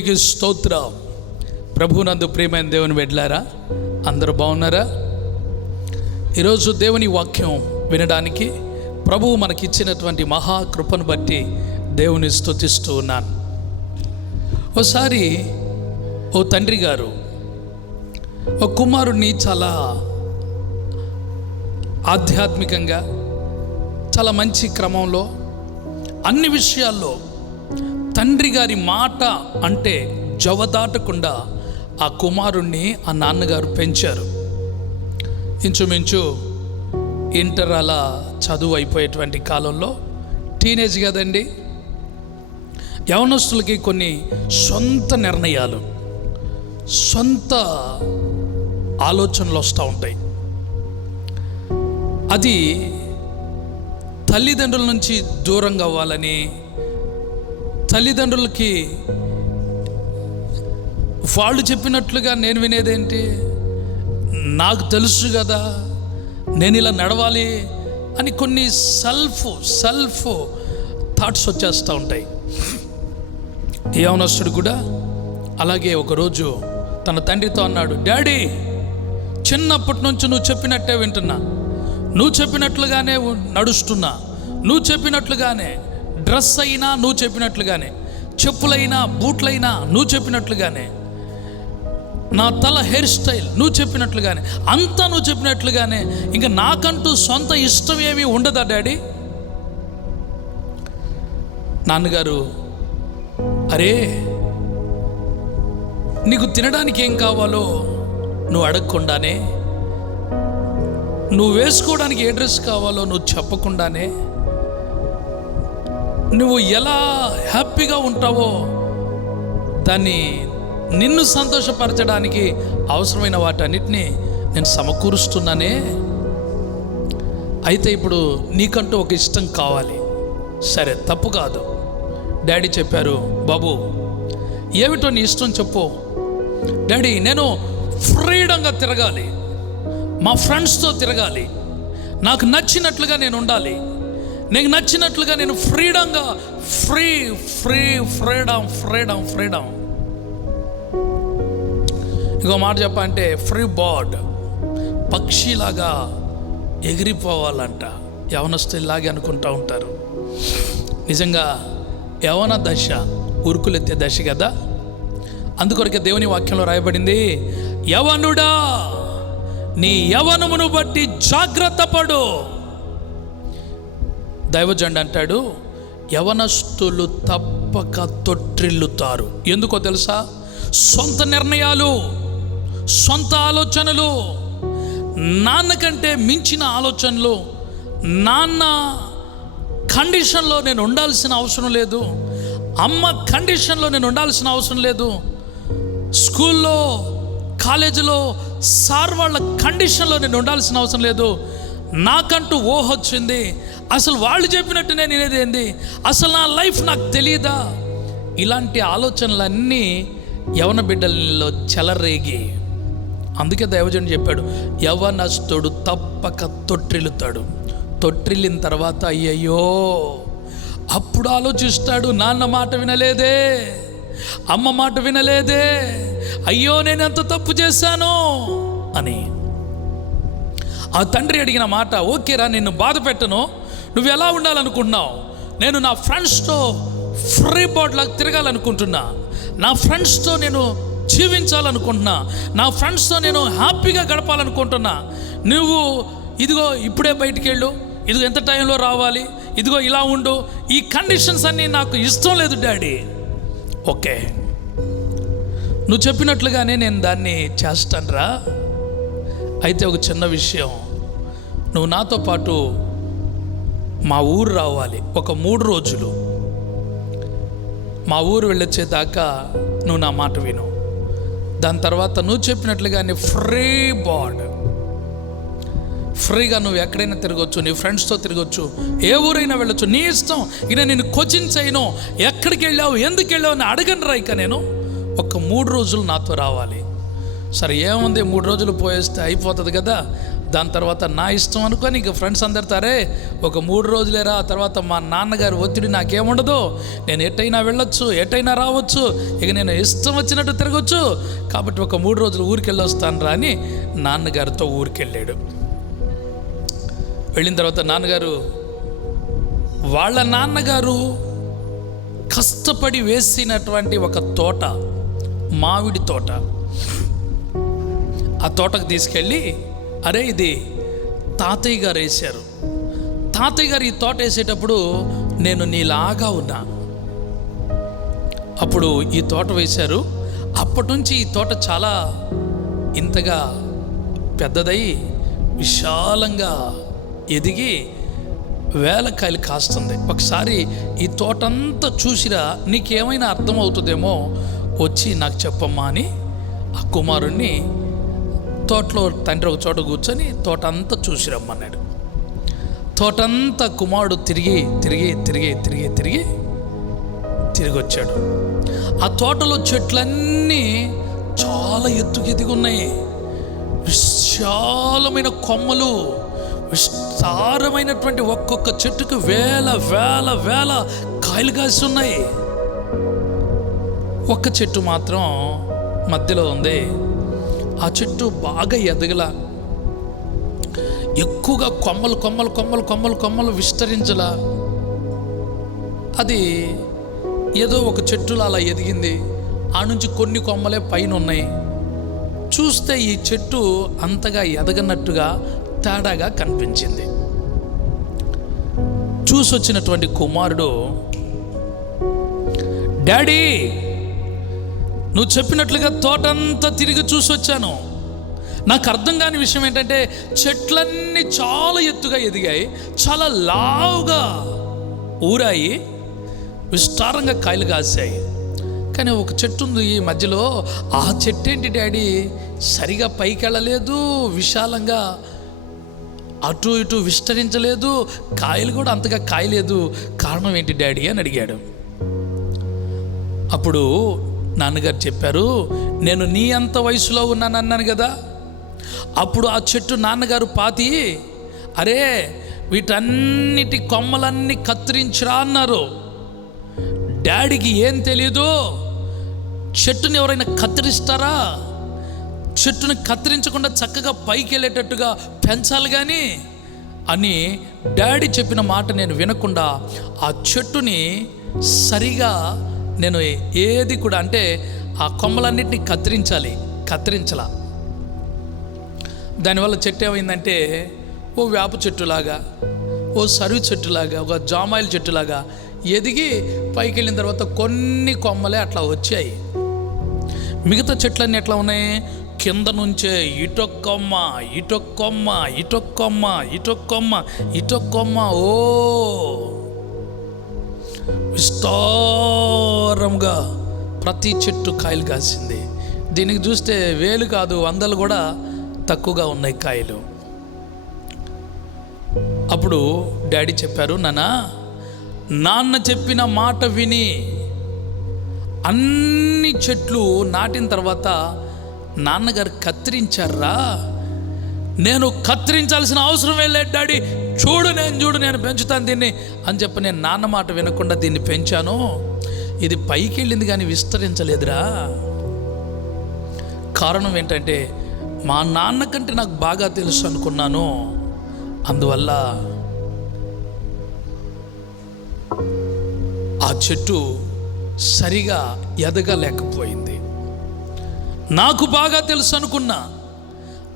దేవునికి స్తోత్రం. ప్రభునందు ప్రియమైన దేవుని వెళ్ళారా అందరూ బాగున్నారా? ఈరోజు దేవుని వాక్యం వినడానికి ప్రభువు మనకిచ్చినటువంటి మహాకృపను బట్టి దేవుని స్తుతిస్తూ ఉన్నాను. ఓసారి ఓ తండ్రి గారు ఓ కుమారుణ్ణి చాలా ఆధ్యాత్మికంగా చాలా మంచి క్రమంలో అన్ని విషయాల్లో తండ్రి గారి మాట అంటే జవదాటకుండా ఆ కుమారుణ్ణి ఆ నాన్నగారు పెంచారు. ఇంచుమించు ఇంటర్ అలా చదువు అయిపోయేటువంటి కాలంలో టీనేజ్ కదండి. యవనస్తులకి కొన్ని సొంత నిర్ణయాలు సొంత ఆలోచనలు వస్తూ ఉంటాయి. అది తల్లిదండ్రుల నుంచి దూరంగా అవ్వాలని తల్లిదండ్రులకి వాళ్ళు చెప్పినట్లుగా నేను వినేదేంటి? నాకు తెలుసు కదా నేను ఇలా నడవాలి అని కొన్ని సెల్ఫ్ సెల్ఫ్ థాట్స్ వచ్చేస్తూ ఉంటాయి. యవనస్తుడు కూడా అలాగే ఒకరోజు తన తండ్రితో అన్నాడు డాడీ చిన్నప్పటి నుంచి నువ్వు చెప్పినట్టే వింటున్నా. నువ్వు చెప్పినట్లుగానే నడుస్తున్నా. నువ్వు చెప్పినట్లుగానే డ్రెస్ అయినా నువ్వు చెప్పినట్లుగానే చెప్పులైనా బూట్లైనా నువ్వు చెప్పినట్లుగానే నా తల హెయిర్ స్టైల్ నువ్వు చెప్పినట్లుగానే అంతా నువ్వు చెప్పినట్లుగానే ఇంకా నాకంటూ సొంత ఇష్టం ఏమీ ఉండదా డాడీ? నాన్నగారు అరే నీకు తినడానికి ఏం కావాలో నువ్వు అడగకుండానే నువ్వు వేసుకోవడానికి ఏ డ్రెస్ కావాలో నువ్వు చెప్పకుండానే నువ్వు ఎలా హ్యాపీగా ఉంటావో దాన్ని నిన్ను సంతోషపరచడానికి అవసరమైన వాటన్నిటిని నేను సమకూరుస్తున్నానే. అయితే ఇప్పుడు నీకంటూ ఒక ఇష్టం కావాలి. సరే తప్పు కాదు. డాడీ చెప్పారు బాబు ఏమిటో నీ ఇష్టం చెప్పు. డాడీ నేను ఫ్రీడంగా తిరగాలి. మా ఫ్రెండ్స్తో తిరగాలి. నాకు నచ్చినట్లుగా నేను ఉండాలి. నీకు నచ్చినట్లుగా నేను ఫ్రీడంగా free free freedom freedom freedom. ఇంకో మాట చెప్పంటే ఫ్రీ బర్డ్ పక్షిలాగా ఎగిరిపోవాలంట. యవనస్తులాగే అనుకుంటూ ఉంటారు. నిజంగా యవన దశ ఉరుకులెత్తే దశ కదా? అందుకొరకే దేవుని వాక్యంలో రాయబడింది యవనుడా నీ యవనమును బట్టి జాగ్రత్త పడు. దైవజండు అంటాడు యవనస్తులు తప్పక తొట్టిల్లుతారు. ఎందుకో తెలుసా? సొంత నిర్ణయాలు సొంత ఆలోచనలు నాన్న కంటే మించిన ఆలోచనలు నాన్న కండిషన్లో నేను ఉండాల్సిన అవసరం లేదు అమ్మ కండిషన్లో నేను ఉండాల్సిన అవసరం లేదు స్కూల్లో కాలేజీలో సార్ వాళ్ళ కండిషన్లో నేను ఉండాల్సిన అవసరం లేదు నాకంటూ ఊహ వచ్చింది. అసలు వాళ్ళు చెప్పినట్టు నేను వినేది ఏంది? అసలు నా లైఫ్ నాకు తెలియదా ఇలాంటి ఆలోచనలన్నీ యవన బిడ్డల్లో చెలరేగి. అందుకే దైవజనుడు చెప్పాడు యవనస్తుడు తప్పక తొట్టిల్లుతాడు. తొట్టిల్లిన తర్వాత అయ్యయ్యో అప్పుడు ఆలోచిస్తాడు నాన్న మాట వినలేదే అమ్మ మాట వినలేదే అయ్యో నేను ఎంత తప్పు చేశాను అని. ఆ తండ్రి అడిగిన మాట ఓకేరా నిన్ను బాధ పెట్టను. నువ్వు ఎలా ఉండాలనుకుంటున్నావు? నేను నా ఫ్రెండ్స్తో ఫ్రీ బోర్డ్లాగా తిరగాలనుకుంటున్నా. నా ఫ్రెండ్స్తో నేను జీవించాలనుకుంటున్నా. నా ఫ్రెండ్స్తో నేను హ్యాపీగా గడపాలనుకుంటున్నా. నువ్వు ఇదిగో ఇప్పుడే బయటికి వెళ్ళు. ఇదిగో ఎంత టైంలో రావాలి? ఇదిగో ఇలా ఉండు. ఈ కండిషన్స్ అన్నీ నాకు ఇష్టం లేదు డాడీ. ఓకే. నువ్వు చెప్పినట్లుగానే నేను దాన్ని చేస్తానురా. అయితే ఒక చిన్న విషయం. నువ్వు నాతో పాటు మా ఊరు రావాలి. ఒక మూడు రోజులు. మా ఊరు వెళ్ళొచ్చేదాకా నువ్వు నా మాట విను. దాని తర్వాత నువ్వు చెప్పినట్లుగానే ఫ్రీ బాడ్ ఫ్రీగా నువ్వు ఎక్కడైనా తిరగొచ్చు నీ ఫ్రెండ్స్తో తిరగొచ్చు ఏ ఊరైనా వెళ్ళొచ్చు. నీ ఇష్టం. ఇక నేను కోచింగ్ చేయను. ఎక్కడికి వెళ్ళావు ఎందుకు వెళ్ళావు అని అడగను రా ఇక నేను. ఒక మూడు రోజులు నాతో రావాలి. సరే ఏముంది? మూడు రోజులు పోయేస్తే అయిపోతుంది కదా. దాని తర్వాత నా ఇష్టం అనుకొని ఇక ఫ్రెండ్స్ అందరితారే ఒక మూడు రోజులేరా తర్వాత మా నాన్నగారు ఒత్తిడి నాకేముండదు. నేను ఎటైనా వెళ్ళొచ్చు ఎటైనా రావచ్చు ఇక నేను ఇష్టం వచ్చినట్టు తిరగచ్చు. కాబట్టి ఒక మూడు రోజులు ఊరికెళ్ళొస్తాను రా అని నాన్నగారితో ఊరికెళ్ళాడు. వెళ్ళిన తర్వాత నాన్నగారు వాళ్ళ నాన్నగారు కష్టపడి వేసినటువంటి ఒక తోట మామిడి తోట. ఆ తోటకు తీసుకెళ్ళి అరే ఇది తాతయ్య గారు వేశారు. తాతయ్య గారు ఈ తోట వేసేటప్పుడు నేను నీలాగా ఉన్నా. అప్పుడు ఈ తోట వేశారు. అప్పటి నుంచి ఈ తోట చాలా ఇంతగా పెద్దదై విశాలంగా ఎదిగి వేలకాయలు కాస్తుంది. ఒకసారి ఈ తోటంతా చూసిరా నీకేమైనా అర్థమవుతుందేమో వచ్చి నాకు చెప్పమ్మా అని ఆ కుమారుణ్ణి తోటలో తండ్రి ఒక చోట కూర్చొని తోట అంతా చూసి రమ్మన్నాడు. తోటంతా కుమారుడు తిరిగి తిరిగి తిరిగి తిరిగి తిరిగి తిరిగి వచ్చాడు ఆ తోటలో చెట్లన్నీ చాలా ఎత్తుకు ఎదిగి ఉన్నాయి. విశాలమైన కొమ్మలు విస్తారమైనటువంటి ఒక్కొక్క చెట్టుకు వేల వేల వేల కాయలు కాసి ఉన్నాయి. ఒక్క చెట్టు మాత్రం మధ్యలో ఉంది. ఆ చెట్టు బాగా ఎదగల. ఎక్కువగా కొమ్మలు కొమ్మలు కొమ్మలు కొమ్మలు కొమ్మలు విస్తరించలా. అది ఏదో ఒక చెట్టులో అలా ఎదిగింది. ఆ నుంచి కొన్ని కొమ్మలే పైన ఉన్నాయి చూస్తే ఈ చెట్టు అంతగా ఎదగనట్టుగా తేడాగా కనిపించింది. చూసొచ్చినటువంటి కుమారుడు డాడీ నువ్వు చెప్పినట్లుగా తోటంతా తిరిగి చూసి వచ్చాను. నాకు అర్థం కాని విషయం ఏంటంటే చెట్లన్నీ చాలా ఎత్తుగా ఎదిగాయి చాలా లావుగా ఊరాయి విస్తారంగా కాయలు కాసాయి. కానీ ఒక చెట్టు ఉంది ఈ మధ్యలో ఆ చెట్టు ఏంటి డాడీ? సరిగా పైకి వెళ్ళలేదు విశాలంగా అటు ఇటు విస్తరించలేదు కాయలు కూడా అంతగా కాయలేదు. కారణం ఏంటి డాడీ అని అడిగాడు. అప్పుడు నాన్నగారు చెప్పారు నేను నీ అంత వయసులో ఉన్నాను అన్నాను కదా. అప్పుడు ఆ చెట్టు నాన్నగారు పాతి అరే వీటన్నిటి కొమ్మలన్నీ కత్తిరించరా అన్నారు. డాడీకి ఏం తెలీదు చెట్టుని ఎవరైనా కత్తిరిస్తారా? చెట్టుని కత్తిరించకుండా చక్కగా పైకి వెళ్ళేటట్టుగా పెంచాలి కానీ అని డాడీ చెప్పిన మాట నేను వినకుండా ఆ చెట్టుని సరిగా నేను ఏది కూడా అంటే ఆ కొమ్మలన్నింటినీ కత్తిరించాలి కత్తిరించాల. దానివల్ల చెట్టు ఏమైందంటే ఓ వేప చెట్టులాగా ఓ సరువు చెట్టులాగా ఒక జామాయిల చెట్టులాగా ఎదిగి పైకి వెళ్ళిన తర్వాత కొన్ని కొమ్మలే అట్లా వచ్చాయి. మిగతా చెట్లన్నీ ఎట్లా ఉన్నాయి? కింద నుంచే ఇటొక్కొమ్మ ఇటొక్కొమ్మ ఇటొక్కొమ్మ ఇటొక్కొమ్మ ఇటొక్కొమ్మ ఓ విస్తారంగా ప్రతి చెట్టు కాయలు కాసింది. దీనికి చూస్తే వేలు కాదు వందలు కూడా తక్కువగా ఉన్నాయి కాయలు. అప్పుడు డాడీ చెప్పారు నాన్న నాన్న చెప్పిన మాట విని అన్ని చెట్లు నాటిన తర్వాత నాన్నగారు కత్తిరించారా? నేను కత్తిరించాల్సిన అవసరం లేదు డాడీ. చూడు నేను చూడు నేను పెంచుతాను దీన్ని అని చెప్పి నేను నాన్న మాట వినకుండా దీన్ని పెంచాను. ఇది పైకి వెళ్ళింది కానీ విస్తరించలేదురా. కారణం ఏంటంటే మా నాన్న కంటే నాకు బాగా తెలుసు అనుకున్నాను. అందువల్ల ఆ చెట్టు సరిగా ఎదగలేకపోయింది. నాకు బాగా తెలుసు అనుకున్నా.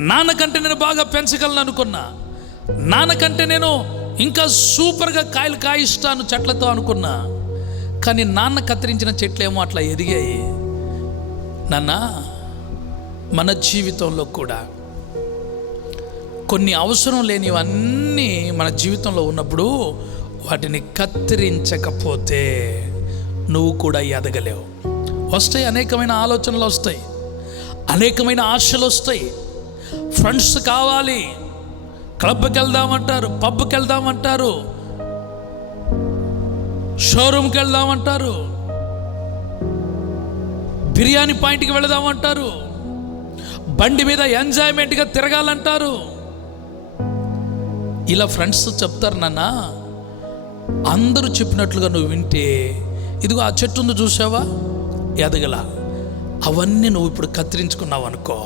నాన్నకంటే నేను బాగా పెంచగలను అనుకున్నా. నాన్నకంటే నేను ఇంకా సూపర్గా కాయలు కాయిస్తాను చెట్లతో అనుకున్నా. కానీ నాన్న కత్తిరించిన చెట్లేమో అట్లా ఎదిగాయి. నాన్న మన జీవితంలో కూడా కొన్ని అవసరం లేనివన్నీ మన జీవితంలో ఉన్నప్పుడు వాటిని కత్తిరించకపోతే నువ్వు కూడా ఎదగలేవు. వస్తాయి అనేకమైన ఆలోచనలు వస్తాయి. అనేకమైన ఆశలు వస్తాయి. ఫ్రెండ్స్ కావాలి. క్లబ్కి వెళ్దామంటారు పబ్కి వెళ్దామంటారు షోరూమ్కి వెళ్దామంటారు బిర్యానీ పాయింట్కి వెళదామంటారు బండి మీద ఎంజాయ్మెంట్గా తిరగాలంటారు. ఇలా ఫ్రెండ్స్ చెప్తారు నాన్న అందరూ చెప్పినట్లుగా నువ్వు వింటే ఇదిగో ఆ చెట్టు ఉంది చూసావా? ఎదగల. అవన్నీ నువ్వు ఇప్పుడు కత్తిరించుకున్నావు అనుకో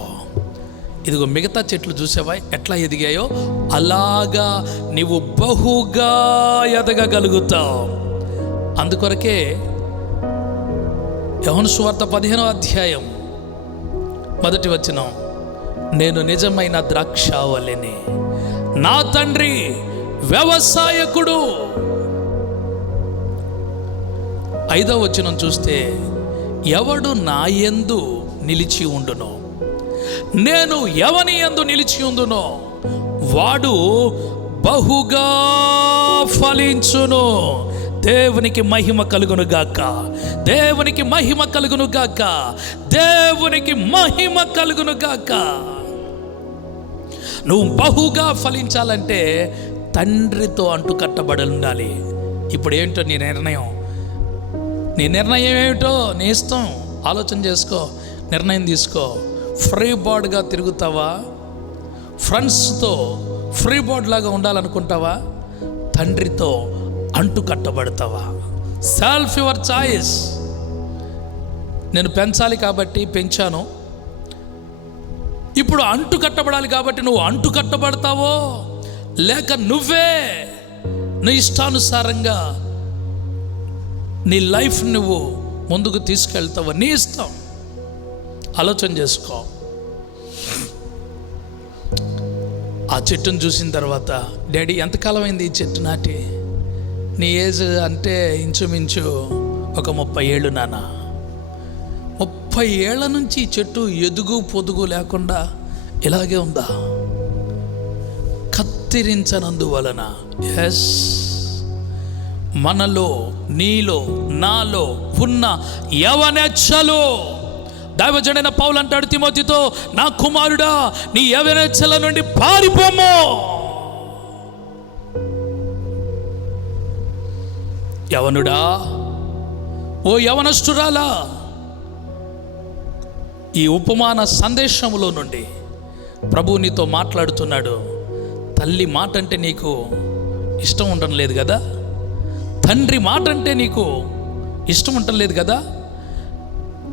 ఇదిగో మిగతా చెట్లు చూసావా? ఎట్లా ఎదిగాయో? అలాగా నీవు బహుగా ఎదగగలుగుతావు. అందుకొరకే యవన సువార్త పదిహేనో అధ్యాయం మొదటి వచనం నేను నిజమైన ద్రాక్షావలిని నా తండ్రి వ్యవసాయకుడు. ఐదో వచనం చూస్తే ఎవడు నాయందు నిలిచి ఉండునో నేను ఎవని ఎందు నిలిచి ఉందునో వాడు బహుగా ఫలించును. దేవునికి మహిమ కలుగును గాక దేవునికి మహిమ కలుగును గాక దేవునికి మహిమ కలుగును గాక నువ్వు బహుగా ఫలించాలంటే తండ్రితో అంటు కట్టబడి ఉండాలి ఇప్పుడు ఏంటో నీ నిర్ణయం? నీ నిర్ణయం ఏమిటో నీ ఇష్టం? ఆలోచన చేసుకో నిర్ణయం తీసుకో. ఫ్రీ బోర్డ్గా తిరుగుతావా? ఫ్రెండ్స్తో ఫ్రీ బోర్డ్ లాగా ఉండాలనుకుంటావా? తండ్రితో అంటు కట్టబడతావా? Self your choice. నేను పెంచాలి కాబట్టి పెంచాను. ఇప్పుడు అంటు కట్టబడాలి కాబట్టి నువ్వు అంటు కట్టబడతావో? లేక నువ్వే నీ ఇష్టానుసారంగా నీ లైఫ్ నువ్వు ముందుకు తీసుకెళ్తావు? నీ ఇష్టం. ఆలోచన చేసుకో. ఆ చెట్టును చూసిన తర్వాత డాడీ ఎంతకాలం అయింది ఈ చెట్టు నాటి? నీ ఏజ్ అంటే ఇంచుమించు ఒక ముప్పై ఏళ్ళు నాన్న. ముప్పై ఏళ్ళ నుంచి ఈ చెట్టు ఎదుగు పొదుగు లేకుండా ఇలాగే ఉందా? కత్తిరించనందువలన. ఎస్ మనలో నీలో నాలో ఉన్న యవనెచ్చలో. దైవజడైన పౌలు అంటాడు తిమోతితో నా కుమారుడా నీ యవనెచ్చల నుండి పారిపోము. యవనుడా ఓ యవనస్తురాలా ఈ ఉపమాన సందేశంలో నుండి ప్రభు నీతో మాట్లాడుతున్నాడు. తల్లి మాట అంటే నీకు ఇష్టం ఉండడం లేదు కదా? తండ్రి మాట అంటే నీకు ఇష్టం ఉండటం లేదు కదా?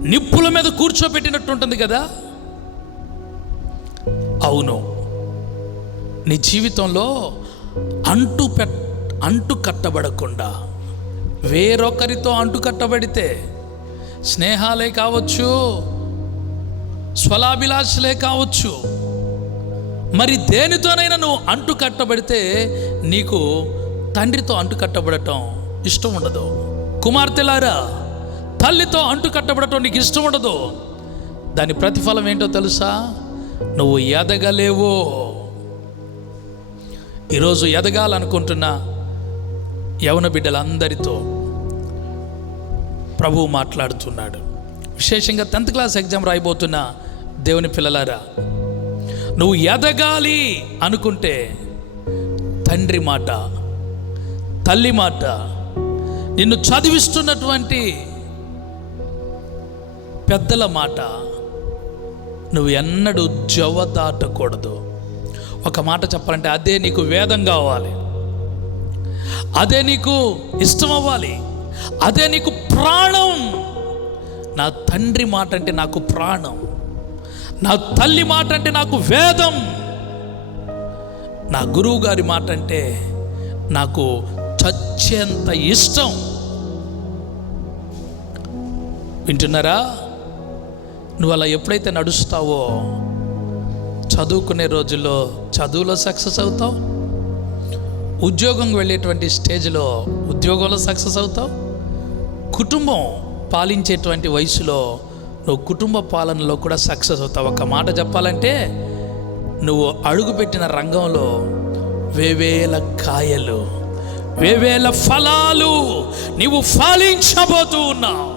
నిప్పుల మీద కూర్చోబెట్టినట్టు ఉంటుంది కదా? అవును. నీ జీవితంలో అంటు పెట్ అంటు కట్టబడకుండా వేరొకరితో అంటు కట్టబడితే స్నేహాలే కావచ్చు స్వలాభిలాషలే కావచ్చు మరి దేనితోనైనా నువ్వు అంటు కట్టబడితే నీకు తండ్రితో అంటు కట్టబడటం ఇష్టం ఉండదు. కుమార్తెలారా తల్లితో అంటు కట్టబడటం నీకు ఇష్టం ఉండదు. దాని ప్రతిఫలం ఏంటో తెలుసా? నువ్వు ఎదగలేవు. ఈరోజు ఎదగాలనుకుంటున్న యవన బిడ్డలందరితో ప్రభువు మాట్లాడుతున్నాడు. విశేషంగా టెన్త్ క్లాస్ ఎగ్జామ్ రాయబోతున్న దేవుని పిల్లలారా నువ్వు ఎదగాలి అనుకుంటే తండ్రి మాట తల్లి మాట నిన్ను చదివిస్తున్నటువంటి పెద్దల మాట. నువ్వు ఎన్నడూ జవ దాటకూడదు ఒక మాట చెప్పాలంటే అదే నీకు వేదం కావాలి. అదే నీకు ఇష్టం అవ్వాలి అదే నీకు ప్రాణం. నా తండ్రి మాట అంటే నాకు ప్రాణం. నా తల్లి మాట అంటే నాకు వేదం. నా గురువు గారి మాట అంటే నాకు చచ్చేంత ఇష్టం. వింటున్నారా? నువ్వు అలా ఎప్పుడైతే నడుస్తావో చదువుకునే రోజుల్లో చదువులో సక్సెస్ అవుతావు? ఉద్యోగం వెళ్ళేటువంటి స్టేజ్లో ఉద్యోగంలో సక్సెస్ అవుతావు? కుటుంబం పాలించేటువంటి వయసులో నువ్వు కుటుంబ పాలనలో కూడా సక్సెస్ అవుతావు. ఒక మాట చెప్పాలంటే నువ్వు అడుగుపెట్టిన రంగంలో వేవేల కాయలు వేవేల ఫలాలు నీవు ఫలించబోతూ ఉన్నావు.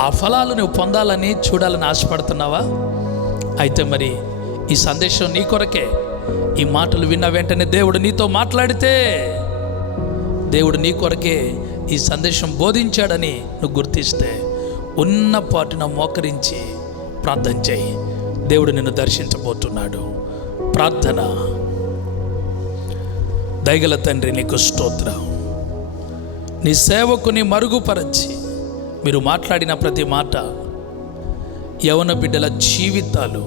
ఆ ఫలాలు నువ్వు పొందాలని చూడాలని ఆశపడుతున్నావా? అయితే మరి ఈ సందేశం నీ కొరకే. ఈ మాటలు విన్న వెంటనే దేవుడు నీతో మాట్లాడితే దేవుడు నీ కొరకే ఈ సందేశం బోధించాడని నువ్వు గుర్తిస్తే ఉన్న పాటున మోకరించి ప్రార్థన చేయి. దేవుడు నిన్ను దర్శించబోతున్నాడు. ప్రార్థన. దయగల తండ్రి నీకు స్తోత్రం. నీ సేవకుని మరుగుపరచి మీరు మాట్లాడిన ప్రతి మాట యవన బిడ్డల జీవితాలు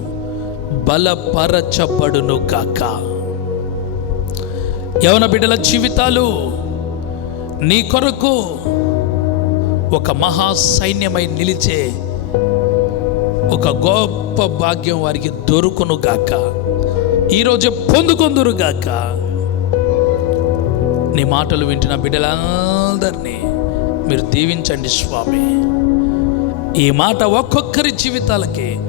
బలపరచబడును కాక యవన బిడ్డల జీవితాలు నీ కొరకు ఒక మహా సైన్యమై నిలిచే ఒక గొప్ప భాగ్యం వారికి దొరుకును గాక. ఈరోజు పొందుకొందురుగాక నీ మాటలు వింటున్న బిడ్డలందరినీ మీరు దీవించండి స్వామి. ఈ మాట ఒక్కొక్కరి జీవితాలకి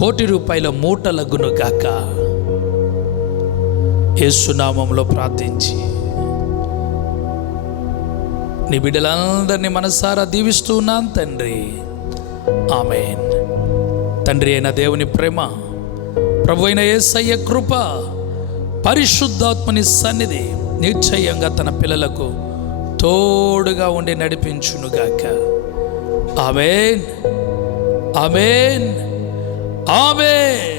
కోటి రూపాయల మూటలగును గాక. యేసునామంలో ప్రార్థించి. నీ బిడ్డలందరినీ మనసారా దీవిస్తూ ఉన్నాను తండ్రి. ఆమెన్. తండ్రి అయిన దేవుని ప్రేమ ప్రభు అయిన ఏసయ్య కృప పరిశుద్ధాత్మని సన్నిధి నిశ్చయంగా తన పిల్లలకు తోడుగా ఉండి నడిపించునుగాక. ఆమెన్. ఆమెన్. ఆమెన్.